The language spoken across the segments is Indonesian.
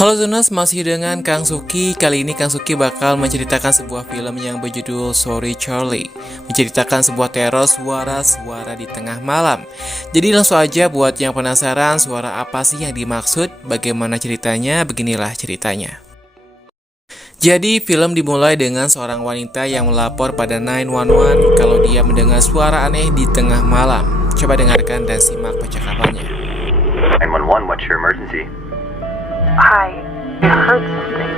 Halo Tunas, masih dengan Kang Suki. Kali ini Kang Suki bakal menceritakan sebuah film yang berjudul Sorry Charlie. Menceritakan sebuah teror suara-suara di tengah malam. Jadi langsung aja buat yang penasaran suara apa sih yang dimaksud, bagaimana ceritanya, beginilah ceritanya. Jadi film dimulai dengan seorang wanita yang melapor pada 911 kalau dia mendengar suara aneh di tengah malam. Coba dengarkan dan simak percakapannya. 911, what's your emergency? Hi, I heard something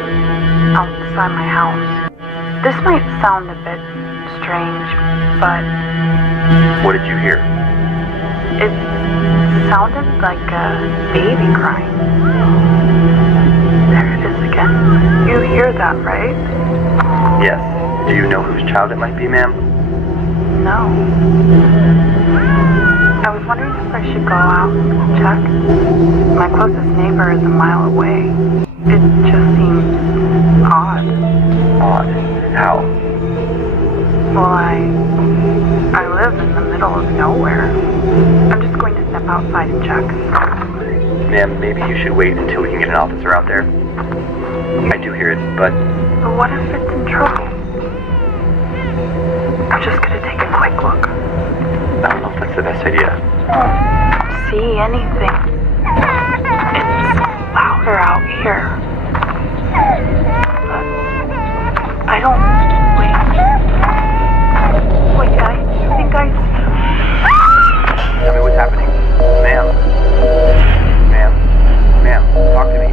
outside my house. This might sound a bit strange, but What did you hear? it sounded like a baby crying. There it is again. You hear that, right? Yes. Do you know whose child it might be, ma'am? No. I was wondering if I should go out and check. My closest neighbor is a mile away. It just seems odd. Odd. How? Well, I live in the middle of nowhere. I'm just going to step outside and check. Ma'am, maybe you should wait until we can get an officer out there. I do hear it, but But what if it's in trouble? I'm just gonna take a quick look. I don't know if that's the best idea. See anything? It's louder out here. But I don't. Wait, I think I. Tell me what's happening. Ma'am. Ma'am, talk to me.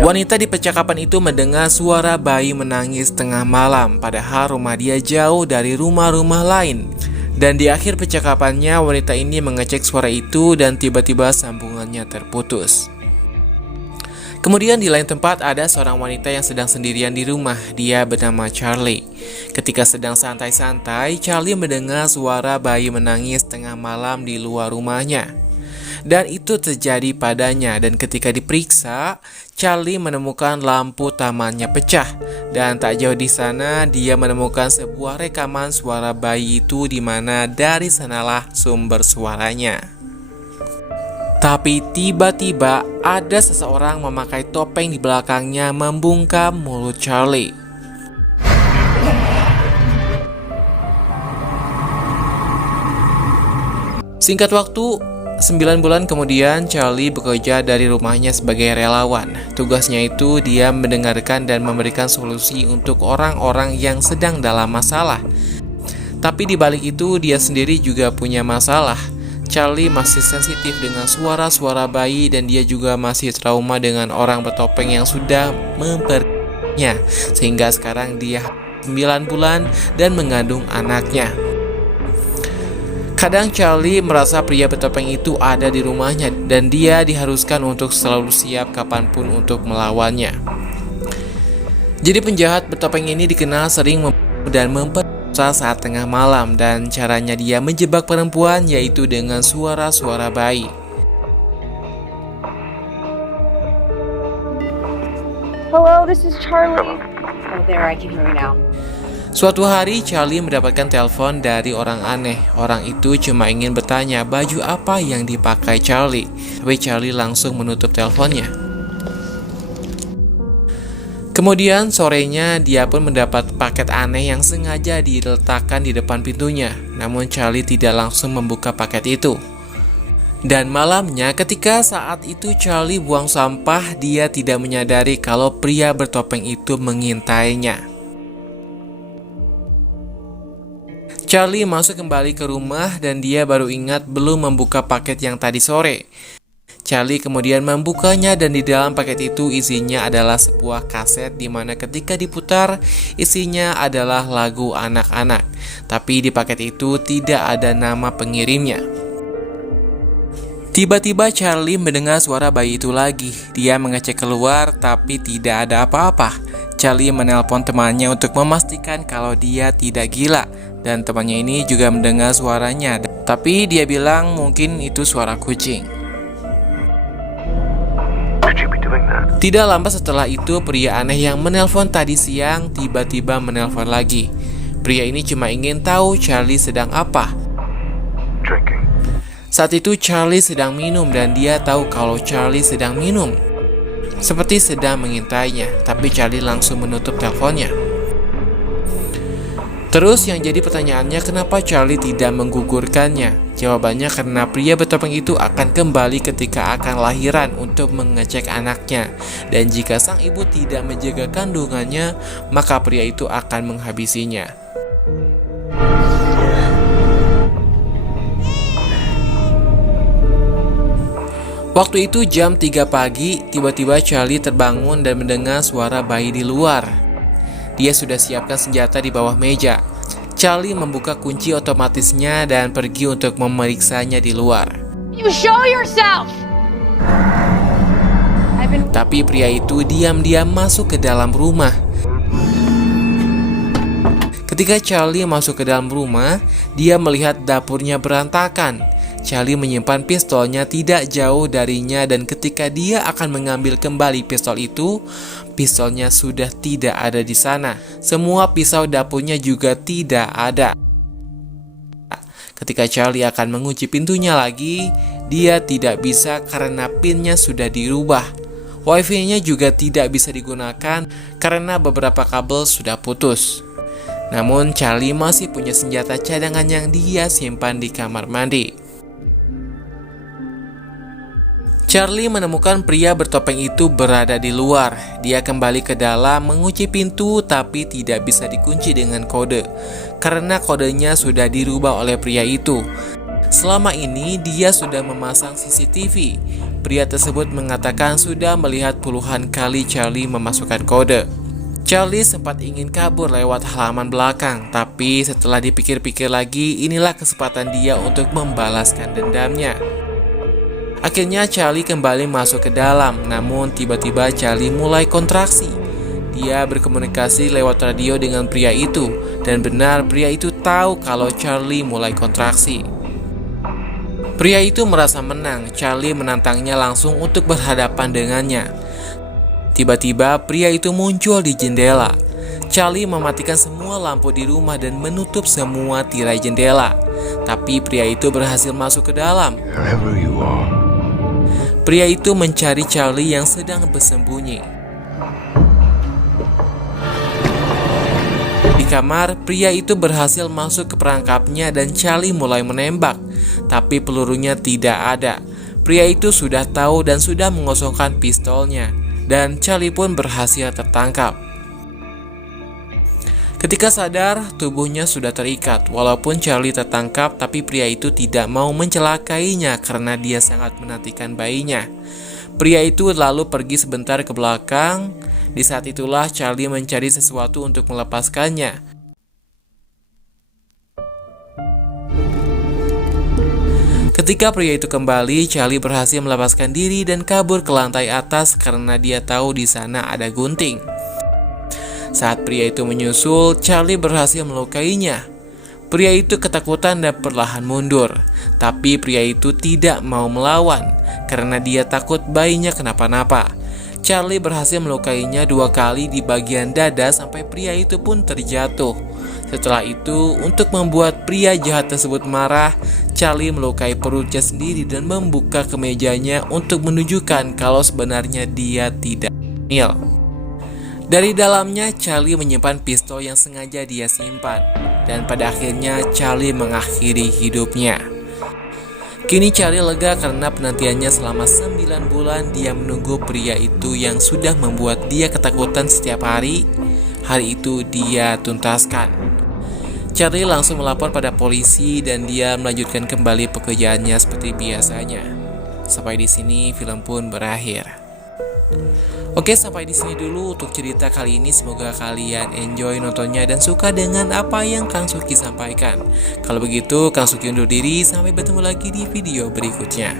Wanita di percakapan itu mendengar suara bayi menangis tengah malam, padahal rumah dia jauh dari rumah-rumah lain. Dan di akhir percakapannya, wanita ini mengecek suara itu dan tiba-tiba sambungannya terputus. Kemudian di lain tempat ada seorang wanita yang sedang sendirian di rumah. Dia bernama Charlie. Ketika sedang santai-santai, Charlie mendengar suara bayi menangis tengah malam di luar rumahnya. Dan itu terjadi padanya, dan ketika diperiksa, Charlie menemukan lampu tamannya pecah. Dan tak jauh di sana, dia menemukan sebuah rekaman suara bayi itu di mana dari sanalah sumber suaranya. Tapi tiba-tiba ada seseorang memakai topeng di belakangnya membungkam mulut Charlie. Singkat waktu, 9 bulan kemudian, Charlie bekerja dari rumahnya sebagai relawan. Tugasnya itu dia mendengarkan dan memberikan solusi untuk orang-orang yang sedang dalam masalah. Tapi di balik itu, dia sendiri juga punya masalah. Charlie masih sensitif dengan suara-suara bayi dan dia juga masih trauma dengan orang bertopeng yang sudah memperinya. Sehingga sekarang dia 9 bulan dan mengandung anaknya. Kadang Charlie merasa pria bertopeng itu ada di rumahnya dan dia diharuskan untuk selalu siap kapanpun untuk melawannya. Jadi penjahat bertopeng ini dikenal sering membunuh dan memperkosa saat tengah malam, dan caranya dia menjebak perempuan yaitu dengan suara-suara bayi. Hello, this is Charlie. Oh, there, I can hear you now. Suatu hari Charlie mendapatkan telepon dari orang aneh. Orang itu cuma ingin bertanya baju apa yang dipakai Charlie. Tapi Charlie langsung menutup teleponnya. Kemudian sorenya dia pun mendapat paket aneh yang sengaja diletakkan di depan pintunya. Namun Charlie tidak langsung membuka paket itu. Dan malamnya ketika saat itu Charlie buang sampah, dia tidak menyadari kalau pria bertopeng itu mengintainya. Charlie masuk kembali ke rumah dan dia baru ingat belum membuka paket yang tadi sore. Charlie kemudian membukanya dan di dalam paket itu isinya adalah sebuah kaset di mana ketika diputar isinya adalah lagu anak-anak. Tapi di paket itu tidak ada nama pengirimnya. Tiba-tiba Charlie mendengar suara bayi itu lagi. Dia mengecek keluar tapi tidak ada apa-apa. Charlie menelpon temannya untuk memastikan kalau dia tidak gila. Dan temannya ini juga mendengar suaranya. Tapi dia bilang mungkin itu suara kucing. Tidak lama setelah itu, pria aneh yang menelpon tadi siang tiba-tiba menelpon lagi. Pria ini cuma ingin tahu Charlie sedang apa. Saat itu Charlie sedang minum dan dia tahu kalau Charlie sedang minum. seperti sedang mengintainya, tapi Charlie langsung menutup teleponnya. Terus yang jadi pertanyaannya, kenapa Charlie tidak menggugurkannya? Jawabannya karena pria bertopeng itu akan kembali ketika akan lahiran untuk mengecek anaknya. Dan jika sang ibu tidak menjaga kandungannya, maka pria itu akan menghabisinya. Waktu itu jam 3 pagi, tiba-tiba Charlie terbangun dan mendengar suara bayi di luar. Dia sudah siapkan senjata di bawah meja. Charlie membuka kunci otomatisnya dan pergi untuk memeriksanya di luar. You show yourself! Tapi pria itu diam-diam masuk ke dalam rumah. Ketika Charlie masuk ke dalam rumah, dia melihat dapurnya berantakan. Charlie menyimpan pistolnya tidak jauh darinya dan ketika dia akan mengambil kembali pistol itu, pistolnya sudah tidak ada di sana. Semua pisau dapurnya juga tidak ada. Ketika Charlie akan mengunci pintunya lagi, dia tidak bisa karena pinnya sudah dirubah. Wifi-nya juga tidak bisa digunakan karena beberapa kabel sudah putus. Namun Charlie masih punya senjata cadangan yang dia simpan di kamar mandi. Charlie menemukan pria bertopeng itu berada di luar. Dia kembali ke dalam mengunci pintu tapi tidak bisa dikunci dengan kode karena kodenya sudah dirubah oleh pria itu. Selama ini dia sudah memasang CCTV. Pria tersebut mengatakan sudah melihat puluhan kali Charlie memasukkan kode. Charlie sempat ingin kabur lewat halaman belakang, tapi setelah dipikir-pikir lagi, inilah kesempatan dia untuk membalaskan dendamnya. Akhirnya Charlie kembali masuk ke dalam, namun tiba-tiba Charlie mulai kontraksi. Dia berkomunikasi lewat radio dengan pria itu, dan benar pria itu tahu kalau Charlie mulai kontraksi. Pria itu merasa menang. Charlie menantangnya langsung untuk berhadapan dengannya. Tiba-tiba pria itu muncul di jendela. Charlie mematikan semua lampu di rumah dan menutup semua tirai jendela. Tapi pria itu berhasil masuk ke dalam. Pria itu mencari Charlie yang sedang bersembunyi. Di kamar, pria itu berhasil masuk ke perangkapnya dan Charlie mulai menembak. Tapi pelurunya tidak ada. Pria itu sudah tahu dan sudah mengosongkan pistolnya. Dan Charlie pun berhasil tertangkap. Ketika sadar, tubuhnya sudah terikat. Walaupun Charlie tertangkap, tapi pria itu tidak mau mencelakainya karena dia sangat menantikan bayinya. Pria itu lalu pergi sebentar ke belakang. Di saat itulah Charlie mencari sesuatu untuk melepaskannya. Ketika pria itu kembali, Charlie berhasil melepaskan diri dan kabur ke lantai atas karena dia tahu di sana ada gunting. Saat pria itu menyusul, Charlie berhasil melukainya. Pria itu ketakutan dan perlahan mundur. Tapi pria itu tidak mau melawan karena dia takut bayinya kenapa-napa. Charlie berhasil melukainya 2 kali di bagian dada sampai pria itu pun terjatuh. Setelah itu, untuk membuat pria jahat tersebut marah, Charlie melukai perutnya sendiri dan membuka kemejanya untuk menunjukkan kalau sebenarnya dia tidak hamil. Dari dalamnya, Charlie menyimpan pistol yang sengaja dia simpan. Dan pada akhirnya, Charlie mengakhiri hidupnya. Kini Charlie lega karena penantiannya selama 9 bulan dia menunggu pria itu yang sudah membuat dia ketakutan setiap hari. Hari itu dia tuntaskan. Charlie langsung melapor pada polisi dan dia melanjutkan kembali pekerjaannya seperti biasanya. Sampai di sini film pun berakhir. Oke, sampai di sini dulu untuk cerita kali ini. Semoga kalian enjoy nontonnya dan suka dengan apa yang Kang Suki sampaikan. Kalau begitu, Kang Suki undur diri. Sampai bertemu lagi di video berikutnya.